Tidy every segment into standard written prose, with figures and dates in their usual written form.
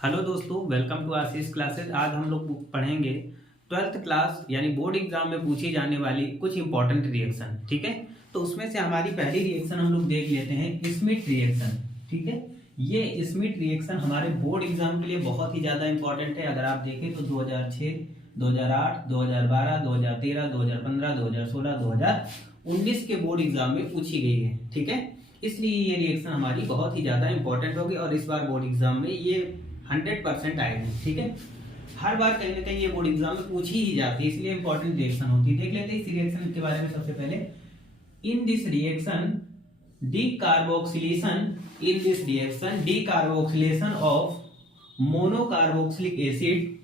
Hello दोस्तों, welcome to Ashish classes. आज हम लोग पढ़ेंगे 12th क्लास यानी बोर्ड एग्जाम में पूछी जाने वाली कुछ इंपॉर्टेंट रिएक्शन। ठीक है, तो उसमें से हमारी पहली रिएक्शन हम लोग देख लेते हैं, स्मिथ रिएक्शन। ठीक है, ये स्मिथ रिएक्शन हमारे बोर्ड एग्जाम के लिए बहुत ही ज़्यादा इंपॉर्टेंट है। अगर आप देखें तो 2006, 2008, 2012, 2013, 2015, 2016, 2019 के बोर्ड एग्जाम में पूछी गई है। ठीक है, इसलिए ये रिएक्शन हमारी बहुत ही ज़्यादा इंपॉर्टेंट होगी और इस बार बोर्ड एग्जाम में ये 100% आएगी। ठीक है, हर बार कहीं ना कहीं ये बोर्ड एग्जाम में पूछी ही जाती है, इसलिए इंपॉर्टेंट रिएक्शन होती है। देख लेते हैं इस रिएक्शन के बारे में। सबसे पहले in this reaction decarboxylation of monocarboxylic acid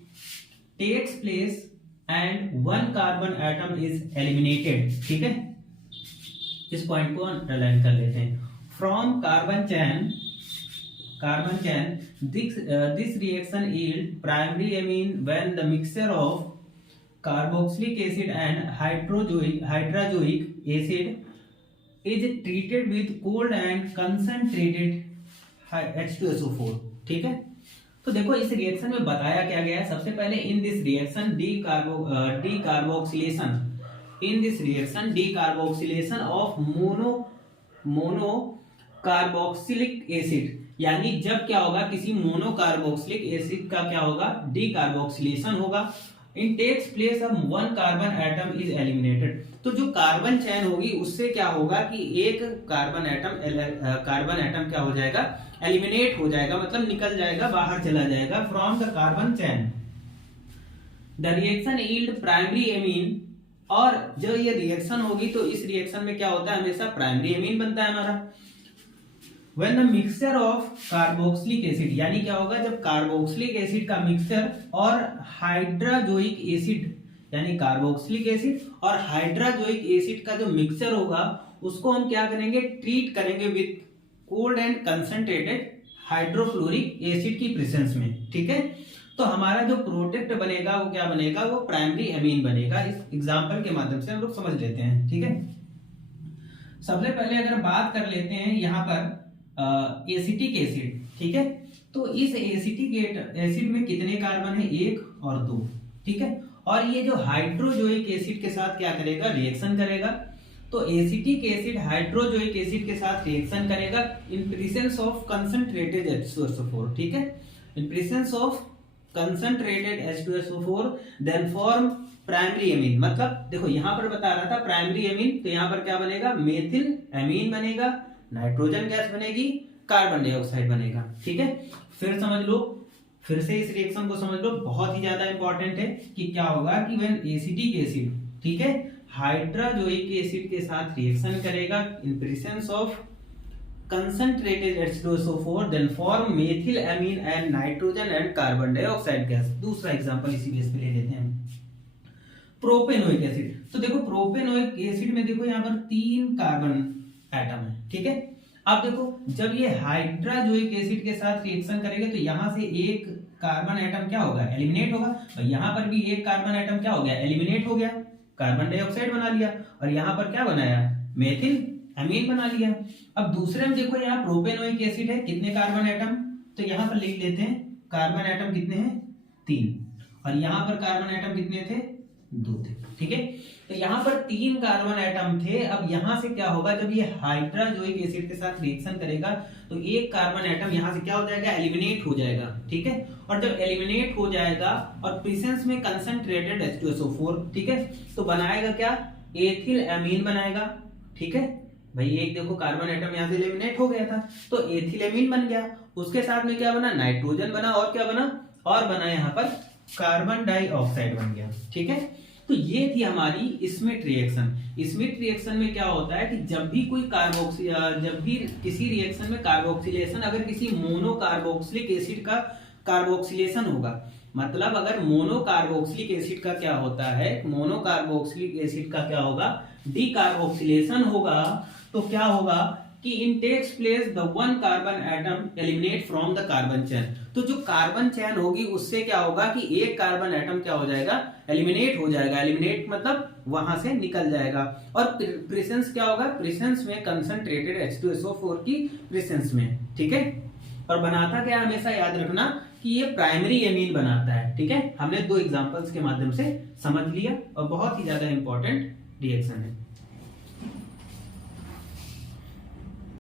takes place and one carbon atom is eliminated. ठीक है, इस पॉइंट को अंडरलाइन कर लेते हैं। From carbon chain this reaction yield primary amine when the mixture of carboxylic acid and hydrazoic acid is treated with cold and concentrated H2SO4। ठीक है, तो देखो इस रिएक्शन में बताया क्या गया है। सबसे पहले in this reaction of monocarboxylic acid, यानी जब क्या होगा, किसी मोनोकार्बोक्सिलिक एसिड का क्या होगा, डीकार्बोक्सिलेशन होगा। In takes place of one carbon atom is eliminated, तो जो कार्बन चैन होगी उससे क्या होगा कि एक कार्बन एटम क्या हो जाएगा, एलिमिनेट हो जाएगा, मतलब निकल जाएगा, बाहर चला जाएगा from the carbon chain. The reaction yield primary amine, और जो ये रिएक्शन होगी तो इस रिएक्शन में क्या होता है, हमेशा प्राइमरी एमीन बनता है हमारा। When the mixture of carboxylic acid, यानी क्या होगा, जब कार्बोक्सिलिक एसिड का मिक्सचर और हाइड्राजोइक एसिड, यानी कार्बोक्सिलिक एसिड और हाइड्राजोइक एसिड का जो मिक्सचर होगा उसको हम क्या करेंगे, ट्रीट करेंगे with cold and concentrated hydrochloric acid की प्रेजेंस में। ठीक है, तो हमारा जो प्रोडक्ट बनेगा वो क्या बनेगा, वो प्राइमरी एमीन बनेगा। इस एग्जांपल के माध्यम से हम लोग समझ लेते हैं। ठीक है, सबसे पहले अगर बात कर लेते हैं यहाँ पर एसिटिक एसिड। ठीक है, तो इस एसिटिक एसिड में कितने कार्बन है, 1 और 2। ठीक है, और ये जो हाइड्रोजोइक एसिड के साथ क्या करेगा, रिएक्शन करेगा। तो एसिटिक एसिड हाइड्रोजोइक एसिड के साथ रिएक्शन करेगा in presence of concentrated H2SO4। ठीक है, in presence of concentrated H2SO4 then form primary amine. मतलब देखो यहाँ पर बता रहा था प्राइमरी एमीन, तो यहाँ पर क्या बनेगा, मेथिल एमीन बनेगा, नाइट्रोजन गैस बनेगी, कार्बन डाइऑक्साइड बनेगा। ठीक है, फिर समझ लो, फिर से इस रिएक्शन को समझ लो, बहुत ही ज्यादा इंपॉर्टेंट है कि क्या होगा कि व्हेन एसिटिक एसिड, ठीक है, हाइड्राजोइक एसिड के साथ रिएक्शन करेगा in presence of concentrated H2SO4 then form methyl amine and nitrogen and carbon dioxide gas. दूसरा एग्जांपल इसी बेस पे ले लेते हैं, प्रोपेनोइक एसिड। तो देखो प्रोपेनोइक एसिड में देखो यहाँ पर 3 कार्बन एटम है। ठीक है, अब देखो जब ये हाइड्राजोइक एसिड के साथ रिएक्शन करेगा तो यहां से एक कार्बन एटम क्या होगा, एलिमिनेट होगा, और यहां पर भी एक कार्बन एटम क्या हो गया, एलिमिनेट हो गया, कार्बन डाइऑक्साइड बना लिया, और यहां पर क्या बनाया, मेथिल एमीन बना लिया। अब दूसरे में देखो यहाँ प्रोपेनोइक एसिड है, कितने कार्बन एटम, तो यहां पर लिख लेते हैं कार्बन एटम कितने हैं, 3, और यहां पर कार्बन एटम कितने थे, 2 थे। ठीक है, तो यहाँ पर 3 कार्बन एटम थे। अब यहाँ से क्या होगा, जब ये हाइड्राजोइक एसिड के साथ रिएक्शन करेगा तो एक कार्बन एटम यहाँ से क्या हो जाएगा, एलिमिनेट हो जाएगा। ठीक है, और जब एलिमिनेट हो जाएगा और प्रेजेंस में कंसंट्रेटेड H2SO4, ठीक है, तो बनाएगा क्या, एथिल एमीन बनाएगा। ठीक है भाई, एक देखो कार्बन एटम यहाँ से एलिमिनेट हो गया था तो एथिल एमीन बन गया, उसके साथ में क्या बना, नाइट्रोजन बना, और क्या बना, और बना यहाँ पर कार्बन डाइऑक्साइड बन गया। ठीक है, तो ये थी हमारी स्मिथ रिएक्शन। स्मिथ रिएक्शन में क्या होता है कि जब भी किसी रिएक्शन में कार्बोक्सिलेशन, अगर किसी मोनोकार्बोक्सिलिक एसिड का कार्बोक्सिलेशन होगा, मतलब अगर मोनोकार्बोक्सिलिक एसिड का क्या होता है, मोनोकार्बोक्सिलिक एसिड का क्या होगा, डीकार्बोक्सिलेशन होगा, तो क्या होगा कि in takes place the one carbon atom eliminate from the carbon chain. तो जो कार्बन चैन होगी उससे क्या होगा कि एक कार्बन एटम क्या हो जाएगा, एलिमिनेट हो जाएगा। एलिमिनेट मतलब वहां से निकल जाएगा, और प्रेजेंस क्या होगा, प्रेजेंस में कंसंट्रेटेड H2SO4 की प्रेजेंस में। ठीक है, और बनाता क्या है, हमेशा याद रखना कि ये प्राइमरी एमीन बनाता है। ठीक है, हमने 2 एग्जांपल्स के माध्यम से समझ लिया और बहुत ही ज्यादा इंपॉर्टेंट रिएक्शन है।